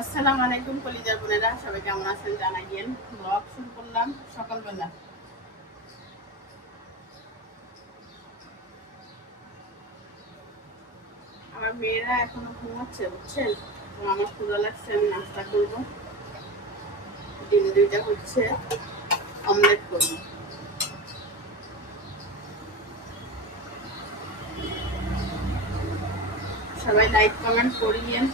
আসসালামু আলাইকুম কলিজার বোনেরা, সবাই কেমন আছেন জানাইয়েন। ব্লগ শুরু করলাম সকালবেলা। আমার মেয়েরা এখনো ঘুমাচ্ছে, বুঝছেন। তো আমার ক্ষুধা লাগছে, আমি নাস্তা করবো। ডিম দুইটা হচ্ছে, অমলেট করবো। সবাই লাইক কমেন্ট করিয়েন।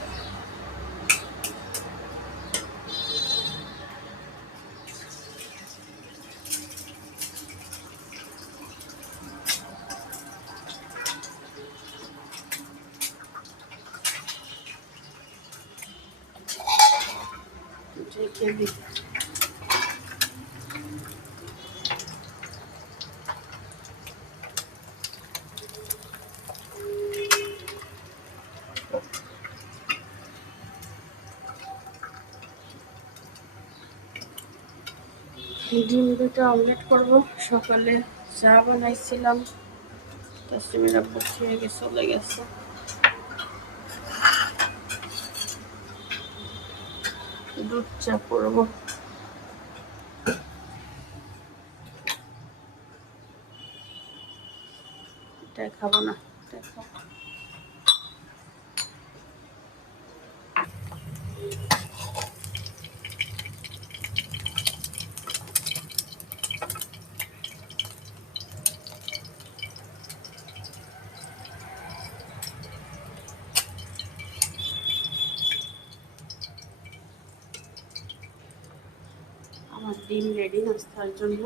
রেখে দিই। ডিম দুটো অমলেট করবো। সকালে চা বানাইছিলাম, তাসলিমের আব্বু খেয়ে গেছে, চলে গেছে। দুধ চা করবো। এটাই খাবো না, এটাই খাবো। আমার ডিম রেডি নাস্তার জন্য।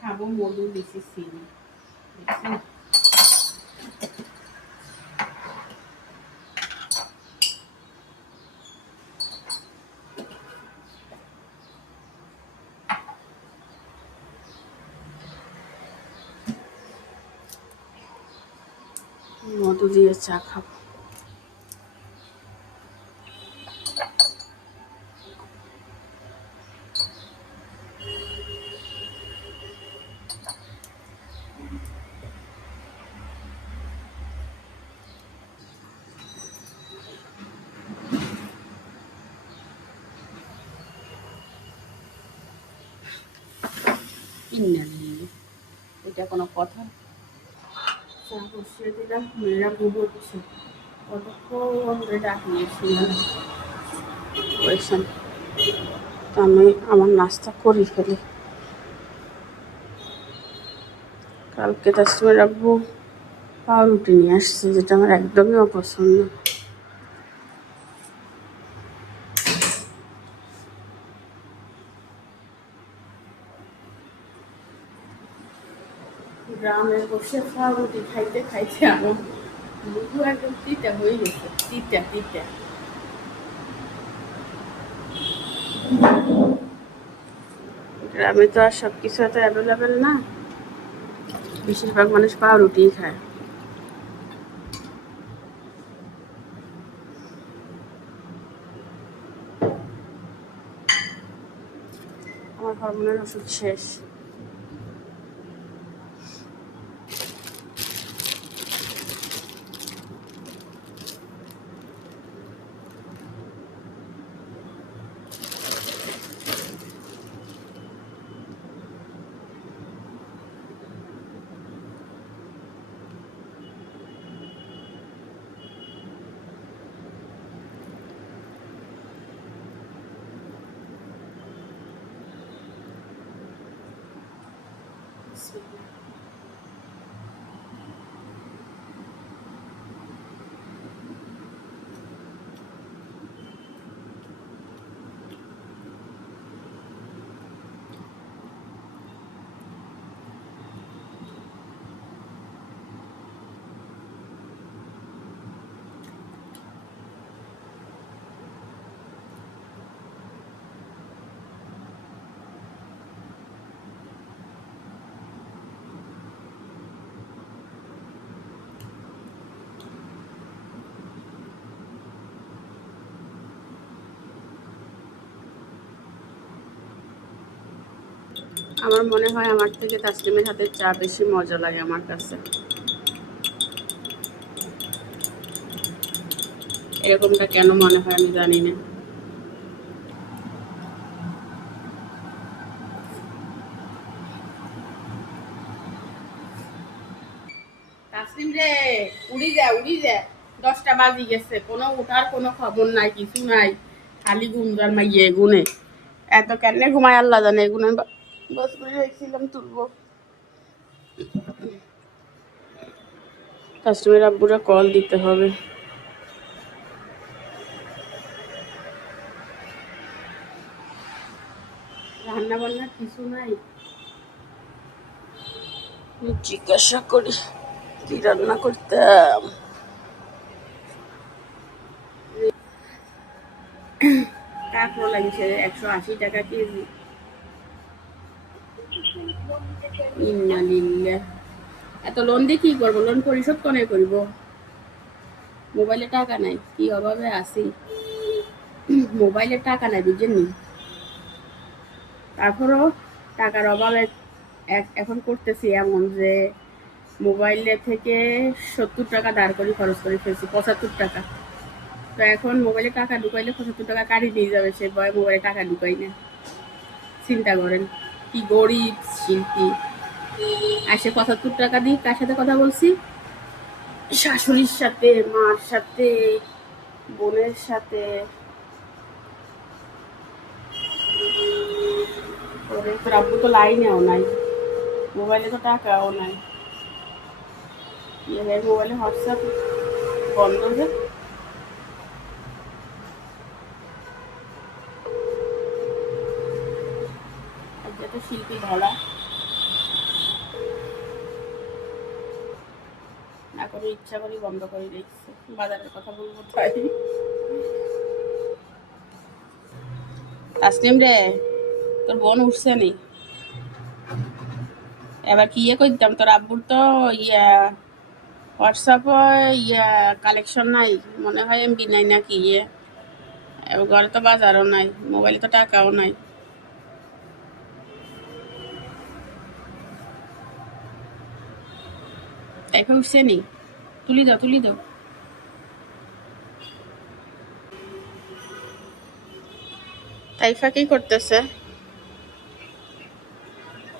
খাবো মধু দিছি, চিনি দেখছেন। মধু দিয়ে চা খাবো। এটা কোনো কথা? চা বসিয়ে দিলাম, মেয়েরা ঘুমোচ্ছে। কতক্ষণ ধরে ডাকিয়েছি ওইখান। তো আমি আমার নাস্তা করি ফেলি। কালকে তাসলিমের আব্বু পাউরুটি নিয়ে আসছে, যেটা আমার একদমই অপছন্দ। গ্রামে বসে পাউরুটি খাইতে খাইতে আমার মুখও একদম তিতা হয়ে গেছে, তিতা তিতা। গ্রামে তো আর সব কিছু এত অ্যাভেলেবেল না, বেশিরভাগ মানুষ পাউরুটিই খায়। আমার হরমোনের ওষুধ শেষ। আমার মনে হয় আমার থেকে তাসলিমের হাতের চা বেশি মজা লাগে আমার কাছে। এরকমটা কেন মনে হয় আমি জানি না। তাসলিম রে, উড়ি যা উড়ি যা, 10টা বাজি গেছে, কোনো উঠার কোনো খবর নাই, কিছু নাই, খালি গুনজার মাইয়ে গুনে। এত কেন ঘুমায় আল্লাহ জানে। এগুলো বস করে রেখেছিলাম তুলবো। তাসলিমের আব্বুরা কল দিতে হবে। রান্না বান্না কিছু নাই, জিজ্ঞাসা করি কি রান্না করতাম। কাঁকড়ো লাগছে 180 টাকা কেজি। ইন্নালিল্লাহ। এত লোন দিয়ে কি করবো? লোন পরিশোধ কোনে করব? মোবাইলে টাকা নাই, কি অভাবে আছি। মোবাইলে টাকা নাই বুঝেননি। তারপরও টাকার অভাবে এখন করতেছি এমন যে মোবাইলে থেকে 70 টাকা দাঁড় করে খরচ করে ফেলছি, 75 টাকা। তো এখন মোবাইলে টাকা ঢুকাইলে 75 টাকা কাটি দিয়ে যাবে, সে ভয়ে মোবাইলে টাকা ঢুকাই না। চিন্তা করেন কি গরিব শিল্পী। আর সে 75 টাকা দিয়ে কার সাথে কথা বলছি? শাশুড়ির সাথে, মার সাথে, বোনের সাথে। তোর আব্বু তো লাইনেও নাই, মোবাইলে তো টাকাও নাই। মোবাইলে হোয়াটসঅ্যাপ বন্ধ যে। তো শিল্পী ধরা না করে ইচ্ছা করি বন্ধ করে দেখছে। বাজারের কথা বলবো তাই। তাসলিম রে, তোর বোন উঠছে নি? এবার কি করতাম, তোর আব্বুর তো হোয়াটসঅ্যাপ কালেকশন নাই মনে হয়, এমবি নাই নাকি ঘরে তো বাজারও নাই, মোবাইলে তো টাকাও নাই। তাইফা উঠছে নি? তুলি দাও তুলি দাও। তাইফা কি করতেছে?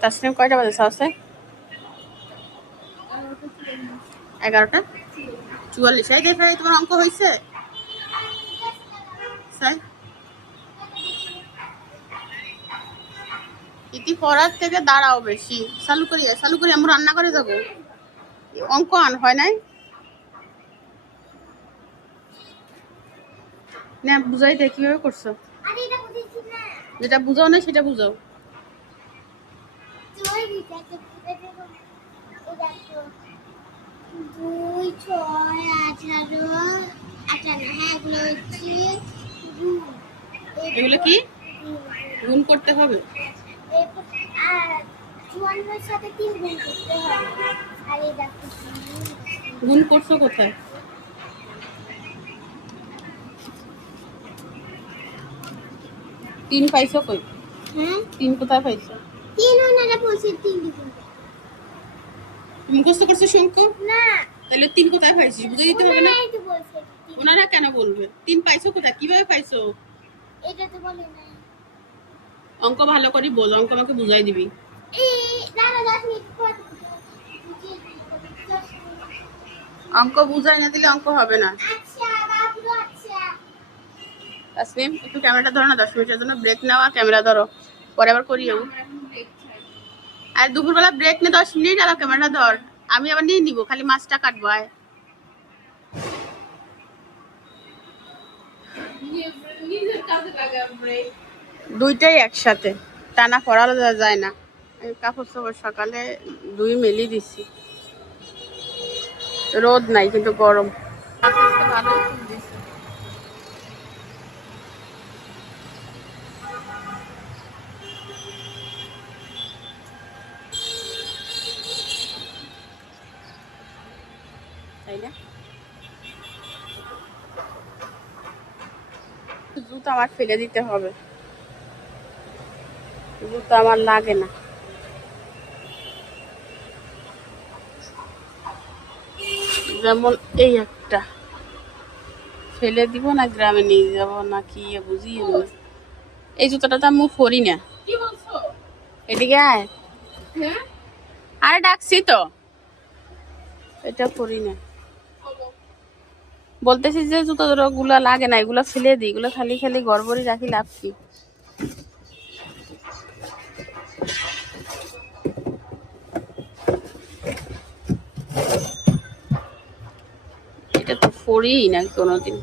তাসলিম কয়টা বাজে আছে? 11টা 44। এই তাইফা, তোমার অঙ্ক হয়েছে? ইতি পড়ার থেকে দাঁড়াও বেশি। চালু করি আমরা রান্না করে যাবো। অঙ্ক হয় নাই না, বুঝাই দে কিভাবে করছো। যেটা বুঝাও না সেটা বুঝাও। 2 6 18 হ্যাঁ এগুলো কি গুণ করতে হবে? আর 54 সাথে 3 গুণ করতে হবে। আর এই দেখো গুণ করছো কোথায়? তিন পাইছো কই? হ্যাঁ 3 কোথায় পাইছো? 3 ওনারা বলছে 3 দিবেন। মুখস্থ করছো সংখ্যা না, তাহলে 3 কোথায় পাইছিস বুঝাই দিতে হবে না? ওনারাই তো বলছে। ওনারা কেন বলবে? 3 পাইছো কোথায়, কিভাবে পাইছো? এটা তো বলে না। অঙ্ক ভালো করে বল, অঙ্ক আমাকে বুঝাই দিবি। এই দাঁড়া 10 মিনিট পর অঙ্ক বুঝাই না দিলে অঙ্ক হবে না। আচ্ছা বাবু আচ্ছা। তাসলিম একটু ক্যামেরাটা ধরো না, 10 মিনিটের জন্য ব্রেক নাও, ক্যামেরা ধরো, পরে আবার করিও। আর দুপুরবেলা ব্রেক নে 10 মিনিট, আর ক্যামেরাটা ধর, আমি আবার নিয়ে নিবো, খালি মাছটা কাটবো। আয় দুইটাই একসাথে, টানা করানো যায় না। এই কাপড় চাপড় সকালে দুই মেলি দিছি, রোদ নাই কিন্তু গরম। ভালোই ফুল দিছে। তাই না? জুতো আমার ফেলে দিতে হবে, জুতো আমার লাগে না। যেমন এই একটা ফেলে দিব না গ্রামে নিয়ে যাব না কি বুঝিয়ে না। এই জুতোটা তো আমি পরি না। এদিকে আয়। আরে ডাকছি তো, এটা পরি না। বলতেছি যে জুতো গুলা লাগে না, এগুলো ফেলে দিই, এগুলো খালি খালি গড়বড়ি রাখি, লাভ কি? এটা তো পরি না কোনোদিন।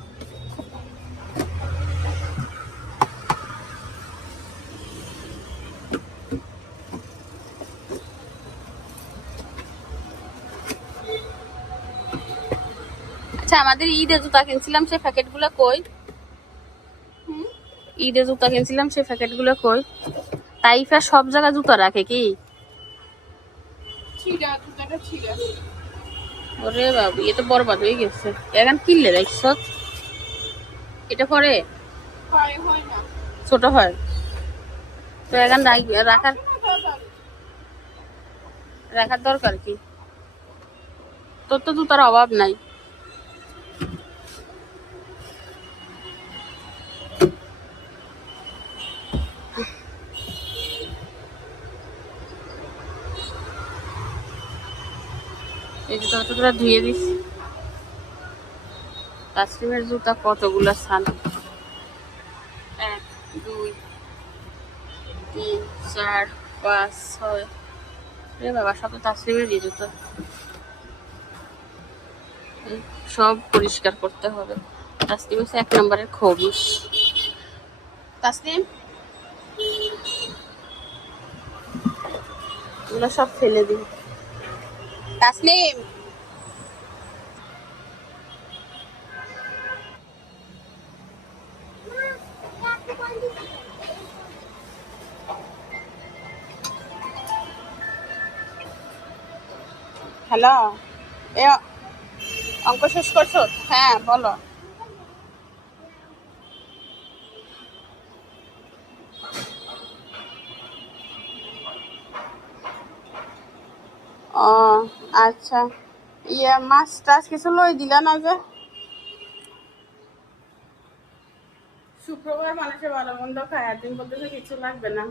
আচ্ছা, আমাদের ঈদে জুতা কিনছিলাম, সে প্যাকেট গুলো কই? ঈদে জুতা কিনছিলাম, সে প্যাকেট গুলো কই? তাইফা সব জায়গায় জুতা রাখে কি? ওরে বাবু, এ তো বরবাদ হয়ে গেছে। এখন কিনলে রাখছ? এটা পরে ছোট হয় তো এখন রাখার রাখার দরকার কি? তোর তো জুতার অভাব নাই। এই জুতাটা তোরা ধুয়ে দিস। তাসলিমের জুতা কতগুলো সান, 1 2 3 4 5 6। রে বাবা, সব তো তাসলিমেরই জুতো, সব পরিষ্কার করতে হবে। তাসলিম হচ্ছে 1 নম্বরের খবিস। তাসলিম এগুলো সব ফেলে দিই। তাসলিম, হ্যালো, এ অঙ্ক শেষ করছো? হ্যাঁ বলো। ও আচ্ছা, মাছ টাছ কিছু লই দিলা না যে? শুক্রবার মানুষের ভালো মন্দ খায়, আর তুমি বলতেছো কিছু লাগবে না।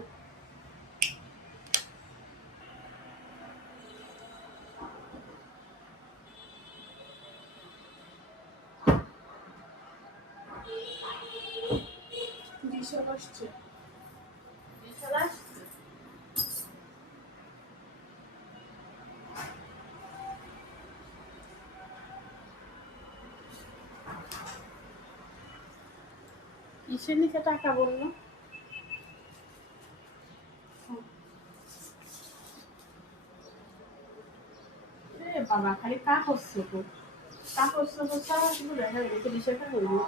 কিসের নিচে টাকা বললো? বাবা খালি কাগজ তো, কাগজ তো সারা জীবন দেখা গেছে, দিশে টাকা বলবো।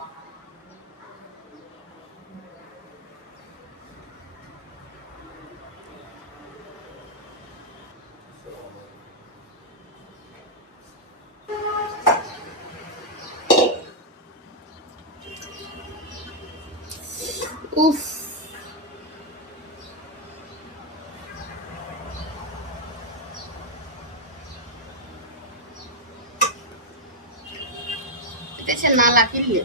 উফ, দেশে নালা কিনলে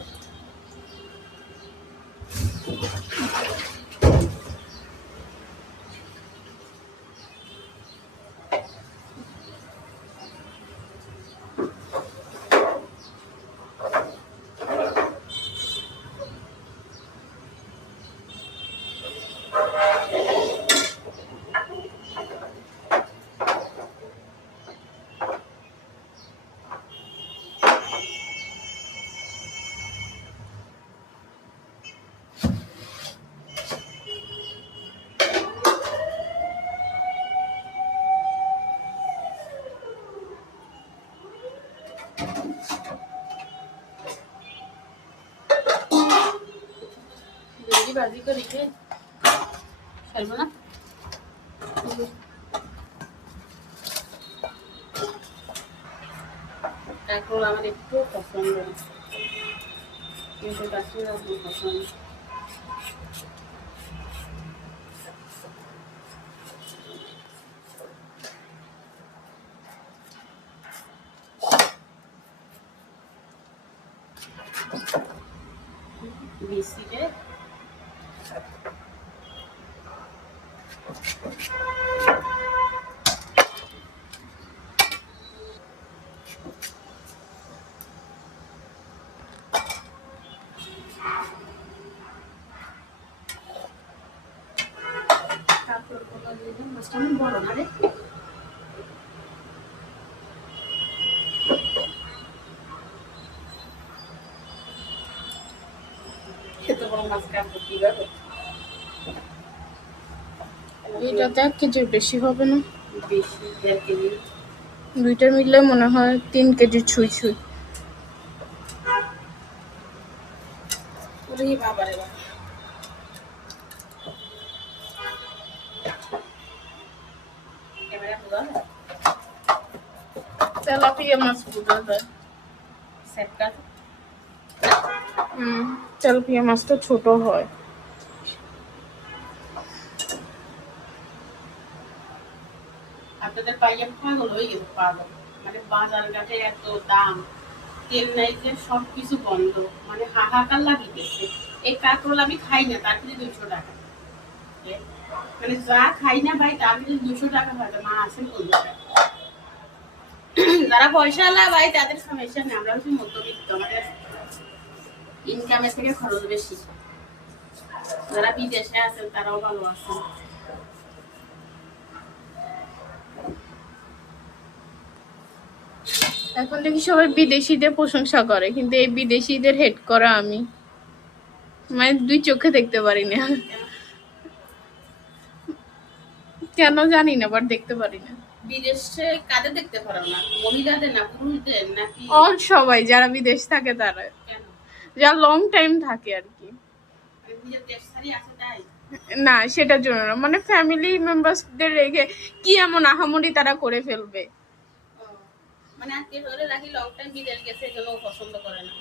বেশি ভাজি করে খেয়ে ফেলবো না। কাঁকরোল আমার একটু পছন্দ না, কিন্তু কাশ্মীর আমার পছন্দ। বিসিতে মাছটা অনেক বড় না রে। এত বড় মাছ কাটবো কিভাবে? এটাতে 1 কেজির বেশি হবে না, বেশি 1.5 কেজি। দুইটা মিললে মনে হয় 3 কেজি ছুঁই ছুঁই। ওরে বাবারে বাবা, ক্যামেরা বোঝা যায়? তেলাপিয়া মাছ বোঝা যায়। সেটটা তেলাপিয়া মাছ তো ছোট হয়। আপনাদের পাইয়া পাগল হয়ে গেছে, পাগল। মানে বাজার ঘাটে এত দাম, তেল নাই যে সবকিছু বন্ধ, মানে হাহাকার লাগিতেছে। এই কাঁকরোল আমি খাই না, তার কিন্তু 200 টাকা। মানে যা খাই না ভাই তার কিন্তু 200 টাকা হয়। মা আছেন কোন জায়গায়? যারা পয়সা আলা ভাই তাদের সমস্যা নেই, আমরা হচ্ছে মধ্যবিত্ত, আমাদের ইনকামের থেকে খরচ বেশি। যারা বিদেশে আছেন তারাও ভালো আছেন। এখন দেখি সবাই বিদেশিদের প্রশংসা করে, কিন্তু এই বিদেশিদের হেড করা আমি মানে 2 চোখে দেখতে পারি না। কেন জানি না, বাট দেখতে পারি না। বিদেশে কাদের দেখতে পারো না? মহিলাদের না পুরুষদের নাকি? অল সবাই যারা বিদেশ থাকে তারা, কেন? যারা লং টাইম থাকে আর কি। মানে নিজের দেশ ছাড়ি আছে তাই? না, সেটার জন্য না, মানে ফ্যামিলি মেম্বারসদের রেখে কি এমন আহামরি তারা করে ফেলবে। ও, মানে আর কেউ ধরে রাখি লং টাইম বিদেশ গেছে এজন্য ও পছন্দ করে না।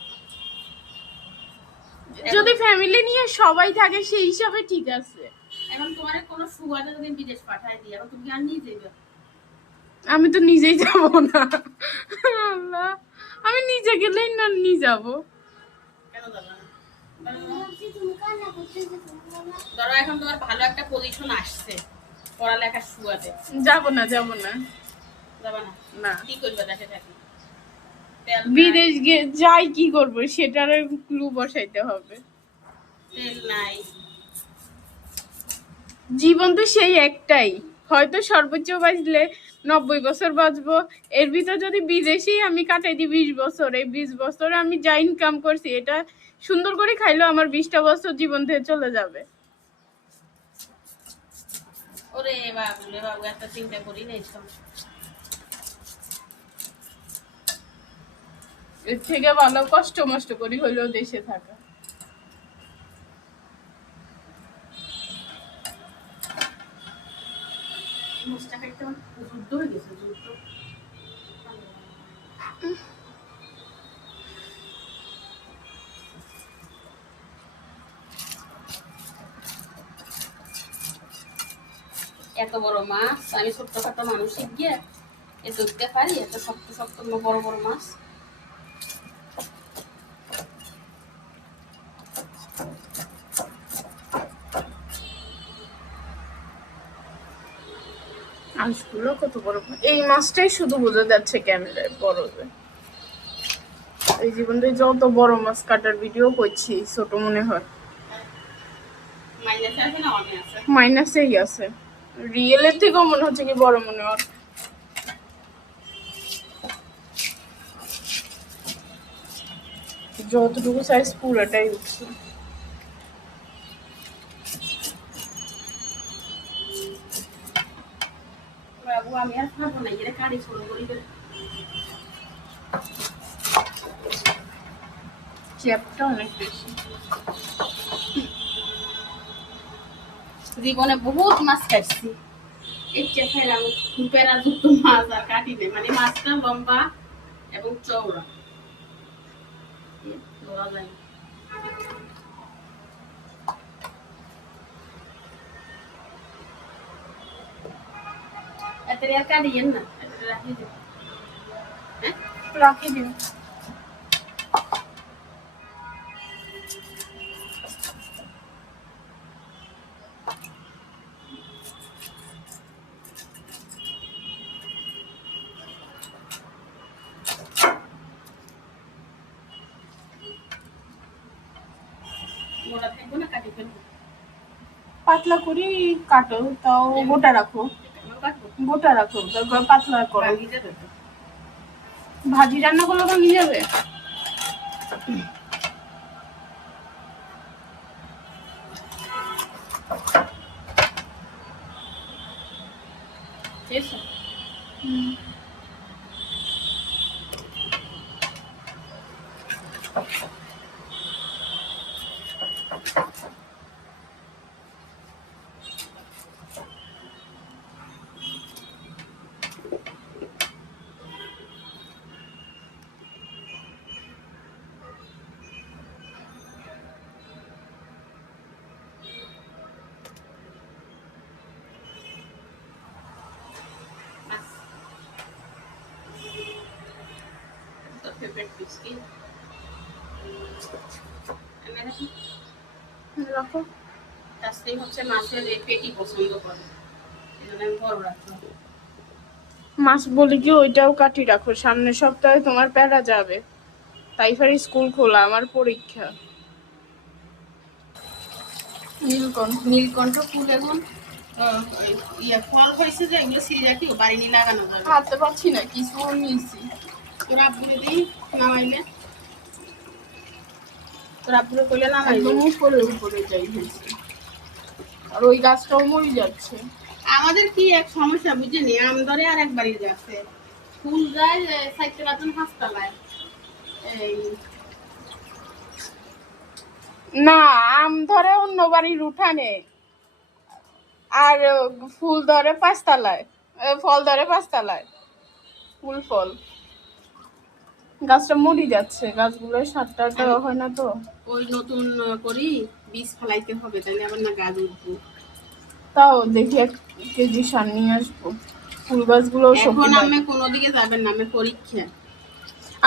যদি ফ্যামিলি নিয়ে সবাই থাকে সেই হিসাবে ঠিক আছে। এখন তোমার কোনো সুবাদে যদি বিদেশ পাঠায় দিই, এখন তুমি কি আর নিয়ে যাবে? আমি তো নিজেই যাব না। আল্লাহ, আমি নিজে গেলেই না নিয়ে যাব। কেন যাবে না? ভাবছি তুমি কান্না করতেছো, তুমি বলো। ধরো এখন তোমার ভালো একটা পজিশন আসছে পড়ালেখার সুবাদে, যাব না, যাব না। যাবে না? না, কি করবে দেশে থাকি? তেল নাই, বিদেশ গিয়ে যাই কি করব সেটার ক্লু বসাইতে হবে। তেল নাই। জীবন তো সেই একটাই, হয়তো সর্বোচ্চ বাঁচলে 90 বছর বাঁচবো। এর ভিতর যদি বিদেশি আমি কাটাই দিই 20 বছর, এই 20 বছরে আমি যা ইনকাম করছি এটা সুন্দর করে খাইলেও আমার 20টা বছর জীবন থেকে চলে যাবে। ওরে বাবু রে বাবু, একটা চিন্তা করি নাই তো। এর থেকে ভালো কষ্ট মষ্ট করি হইলেও দেশে থাকা। মাছটা খাইতে আমার যুদ্ধ হয়ে গেছে, যুদ্ধ। এত বড় মাছ আমি ছোট্টখাটো মানুষের গিয়ে এ ধরতে পারি? এত শক্ত শক্ত বড় বড় মাছ। মাছগুলো কত বড়, এই মাছটাই শুধু বোঝা যাচ্ছে ক্যামেরায় বড়। এই জীবনে যত বড় মাছ কাটার ভিডিও করছি ছোট মনে হয়। মাইনাসে আছে না অনে আছে? মাইনাসেই আছে, রিয়েলের থেকেও মনে হচ্ছে কি বড় মনে হয়। যতটুকু সাইজ পুরোটাই উঠছে। বাবু আমি আর খাবো না, এর কারি ছোট করি। চ্যাপটা অনেক বেশি। জীবনে বহুত মাছ খাইছি, ইচ্ছে খাইলাম পেরা যুক্ত মাছ আর কাটি নেই, মানে মাছটা লম্বা এবং চওড়া ধরা যায়। এত আর কাটিয়েন না, এত রাখি দিন। হ্যাঁ রাখি দিন। মোটা থাকবো না কাটি ফেলবো। পাতলা করে কাটো, তাও গোটা রাখো, কাটবো গোটা রাখো, তারপর পাতলা করো। ভাঙি যাবে তো। ভাজি রান্না করলে ভাঙি যাবে। ঠিক আছে। মাছ তোর ফেভারিট ফিশ কি? আমি রাখি। রাখো। তাসলিম হচ্ছে মাছের এই পেটি পছন্দ করে, এই জন্য আমি বড় রাখলাম। মাছ বলি কি ওইটাও কাটি রাখো, সামনের সপ্তাহে তোমার প্যারা যাবে, তাইফার স্কুল খোলা, আমার পরীক্ষা। নীলকণ্ঠ ফুল এখন ফল হয়েছে যে এগুলো সিঁড়ি রাখি বাড়ি নিয়ে লাগানো যাবে। হাতে পাচ্ছি না, কিছু নিয়েছি। তোর আব্বুরে দিই নামাইলে, তোর আব্বুরে কইলে নামাইলে। একদম উপরে উপরে যাই হয়েছে, আর ওই গাছটাও মরে যাচ্ছে। আমাদের কি এক সমস্যা বুঝিনি, আম ধরে আর এক বাড়ি যাচ্ছে, ফুল যায় সাইতে বাতন হাসপাতালায়। এই না, আম ধরে অন্য বাড়ির উঠানে, আর ফুল ধরে পাঁচতলায়, ফল ধরে পাঁচতলায়, ফুল ফল। গাছটা মরে যাচ্ছে, গাছগুলোর সারটা দেওয়া হয় না তো। ওই নতুন করি বীজ ফলাইতে হবে, তাহলে আবার না গাছ উঠবো। তাও দেখি 1 কেজি সার নিয়ে আসবো, ফুল গাছগুলো এখন আমি কোনো দিকে যাবেন না, আমি পরীক্ষা।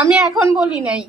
আমি এখন বলি নাই।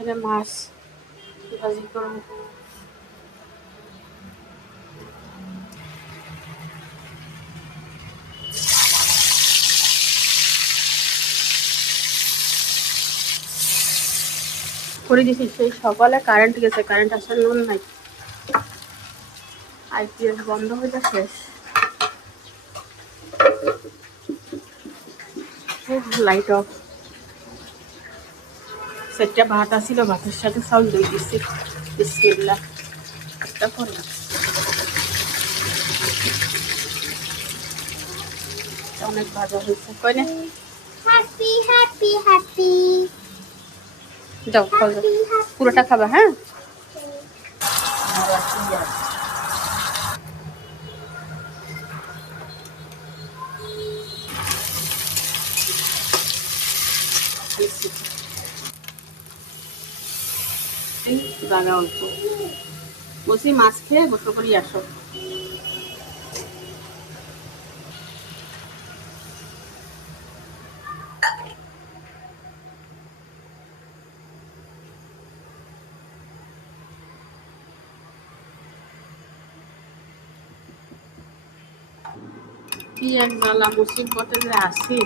এখানে মাছ ভাজি করবো। করে দিছি, সেই সকালে কারেন্ট গেছে, কারেন্ট আসার লোন নাই, আইপিএস বন্ধ হয়ে যা শেষ। Light off. সেটা ভাত আসছিল, ভাতের সাথে চাউল দিয়ে দিচ্ছি। বিসমিল্লাহ। এটা করলাম, অনেক ভাজা হয়েছে, কই না হ্যাপি হ্যাপি হ্যাপি যাও খাও যাও। পুরোটা খাবা? হ্যাঁ জায়গা অল্প, বলছি মাছ খেয়ে গোসল করি আসো। কি এক জ্বালা মুসিবতে যে আসি।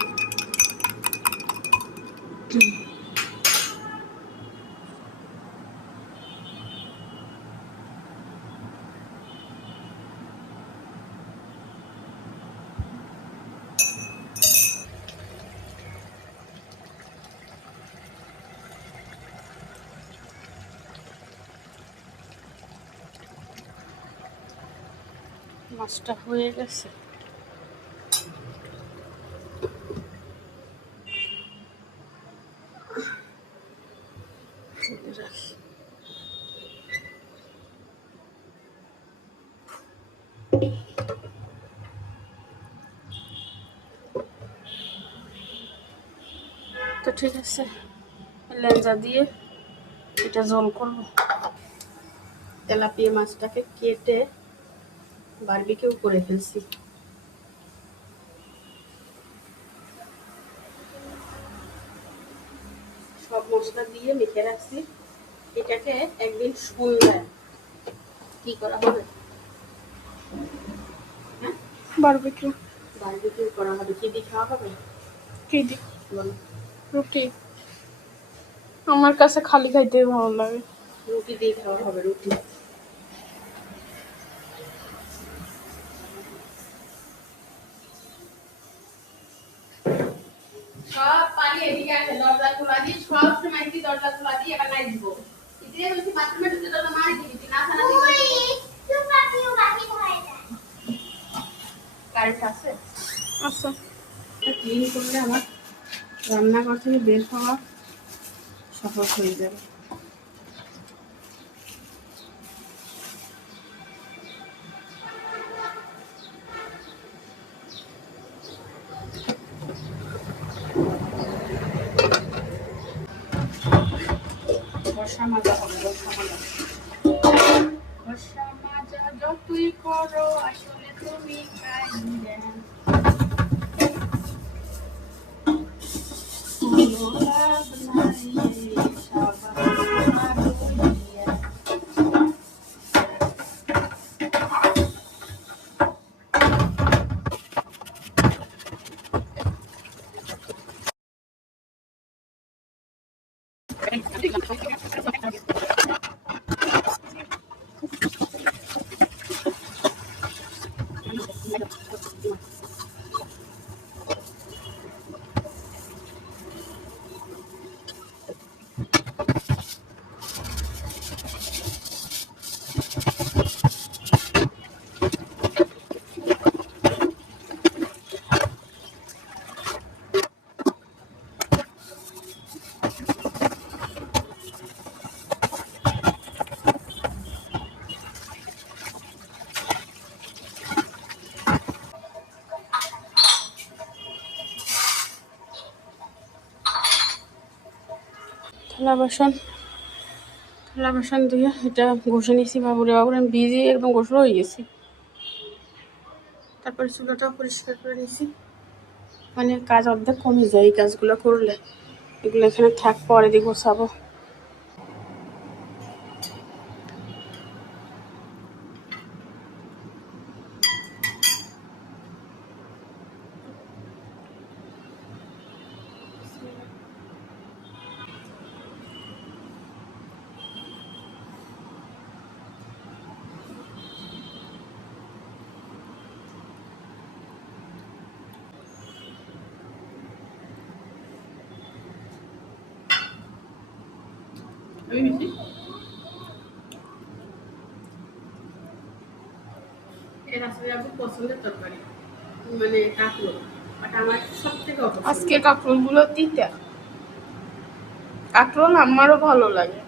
মাছটা হয়ে গেছে। রাখি। তো ঠিক আছে, লেঞ্জা দিয়ে এটা ঝোল করবো। তেলাপিয়া মাছটাকে কেটে বারবিকিউ করে ফেলছি। সব মশলা দিয়ে মেখে রাখছি। এটাকে একদিন সন্ধ্যায় কি করা হবে? হ্যাঁ, বারবিকিউ। বারবিকিউ করা হবে। কি দিয়ে খাওয়া হবে কি দি? বলো? রুটি। আমার কাছে খালি খাইতে ভালো লাগে। রুটি দিয়ে খাওয়া হবে, রুটি। সব পানি এদিকে আসে, দরজা খোলা দিয়ে সব সময় কি দরজা খোলা দিয়ে একা নাই দিব। ইতিরে বলছি বাথরুমে ঢুকে দরজা মারি দিবি, তুই না ছাড়া দিবি। কারেন্ট আছে? আচ্ছা, ক্লিন করলে আমার রান্নাঘর থেকে বের হওয়া সহজ হয়ে যাবে। বর্ষা মাজা হবে, বর্ষা মাজা। বর্ষা মাজা যতই করো আসলে তুমি কাইন্ডেন। কোনো লাভ নাই এই সাবান দিয়া। থালা বাসন ধুয়ে এটা ঘষে নিয়েছি। বাবুরে আমি ভিজে একদম গোসল হয়ে গেছি। তারপরে চুলাটাও পরিষ্কার করে নিয়েছি। মানে কাজ অর্ধেক কমে যায় এই কাজগুলো করলে। এগুলো এখানে থাক, পরে দিয়ে গোছাবো। আমি বেশি এটা আসলে আমার পছন্দের তরকারি, মানে কাঁকরোল। বাট আমার সব থেকে অপছন্দ। আজকে কাঁকরোলগুলো তিতা। কাঁকরোল আমারও ভালো লাগে,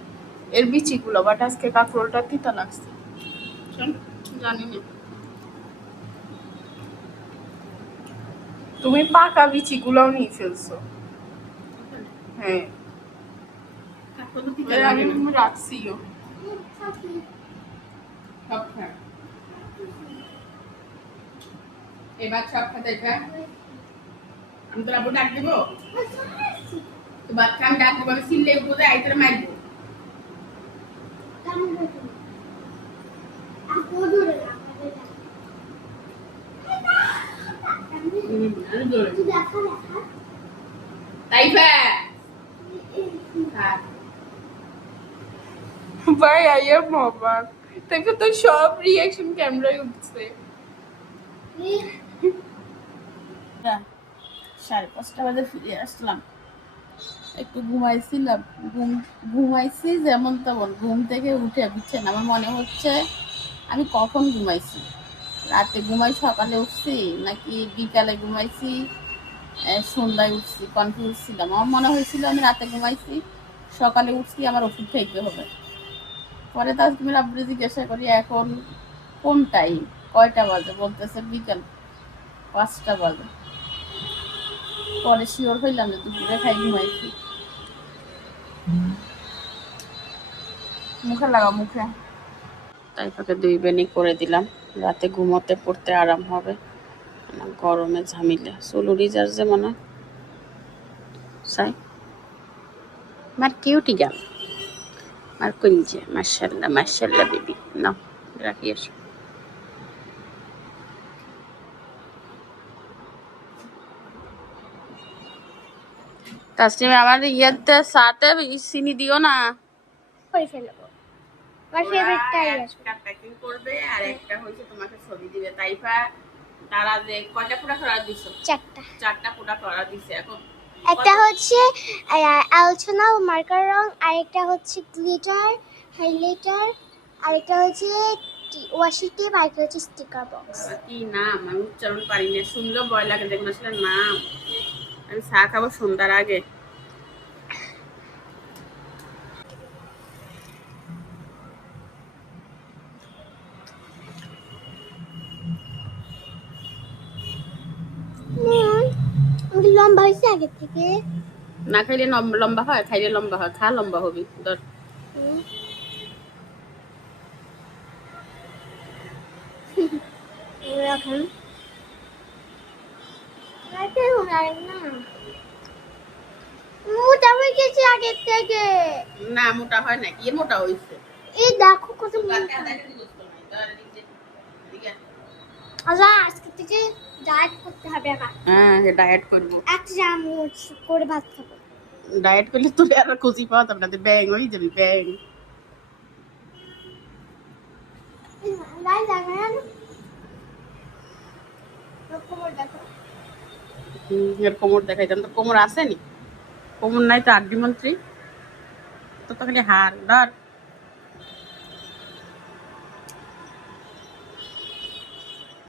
এর বিচিগুলো, বাট আজকে কাঁকরোলটা তিতা লাগছে। জানি না, তুমি পাকা বিচিগুলোও নিয়ে ফেলছো। হ্যাঁ, কাঁকরোল তিতা আমি লাগে না। রাখছিও। সব খায়। এবার সব খাতে আমি তোর আব্বু ডাক দেবো, তো বাচ্চা আমি ডাক দেবো, আমি সিললে বোধহয় আইতে মারবো। তাইফা হ্যাঁ ভাই আইয়া অবাক, তাকে তো সব রিয়াকশন ক্যামেরায় উঠছে। 5:30 বাজে ফিরে আসলাম, একটু ঘুমাইছিলাম। ঘুমাইছি যেমন তেমন, ঘুম থেকে উঠে বুঝছেন আমার মনে হচ্ছে আমি কখন ঘুমাইছি, রাতে ঘুমাই সকালে উঠছি নাকি বিকালে ঘুমাইছি সন্ধ্যায় উঠছি, কনফিউজ ছিলাম। আমার মনে হয়েছিল আমি রাতে ঘুমাইছি, সকালে উঠছি, আমার ওষুধ খাইতে হবে। পরে তুমি আব্বুরে জিজ্ঞাসা করি এখন কোন টাইম, কয়টা বাজে, বলতেছে বিকাল 5টা বাজে। পরে শিওর হইলাম যে দুপুরে খাই ঘুমাইছি। মুখে লাগা মুখে। তাই তোকে 2 বেনি করে দিলাম, রাতে ঘুমোতে পড়তে আরাম হবে, গরমে ঝামেলা। সোলো রিচার্জে মনে সাই মার কিউটি গাল, আর কইছে মাশাআল্লাহ মাশাআল্লাহ বেবি। নাও রাখি এসো। তাসলিম আমার ইয়েতে সাথে চিনি দিও না। করে ফেলবো, আমার ফেভারিটটাই আছে। একটা প্যাকিং করবে আর একটা হইছে তোমাকে ছবি দিবে। তাইফা তারা যে কয়টা পুরা করা দিছো? 4টা পুরা করা দিছে। এখন একটা হচ্ছে আলোচনা ও মার্কার রং, আরেকটা হচ্ছে গ্লিটার হাইলাইটার, আরেকটা হচ্ছে ওয়াশি টেপ, আরেকটা হচ্ছে স্টিকার বক্স। কি নাম আমি উচ্চারণ পারি না, শুনলেও ভয় লাগে দেখুন আসলে নাম। আমি চা খাবো সন্ধ্যার আগে। আমি লম্বা হয়েছে আগে থেকে। না খাইলে লম্বা হয়, খাইলে লম্বা হয়। খা লম্বা হবি। ধর এখন মোটা হয়ে গেছে আগের থেকে। না মোটা হয় না, কি মোটা হইছে? এই দেখো কত মোটা। আচ্ছা আজকে থেকে ডায়েট করতে হবে আবার। হ্যাঁ ডায়েট করবো। 1 চামচ করে ভাত খাবো। ডায়েট করলে তোর আর খুঁজি পাওয়া যাবে না, ব্যাং হয়ে যাবি ব্যাং। লাই লাগবে না। কোমর দেখো। এর কোমর দেখাইতাম, তো কোমর আসেনি। কোমর নাই তো আড্ডি মন্ত্রী, তো খালি হাড়। ধর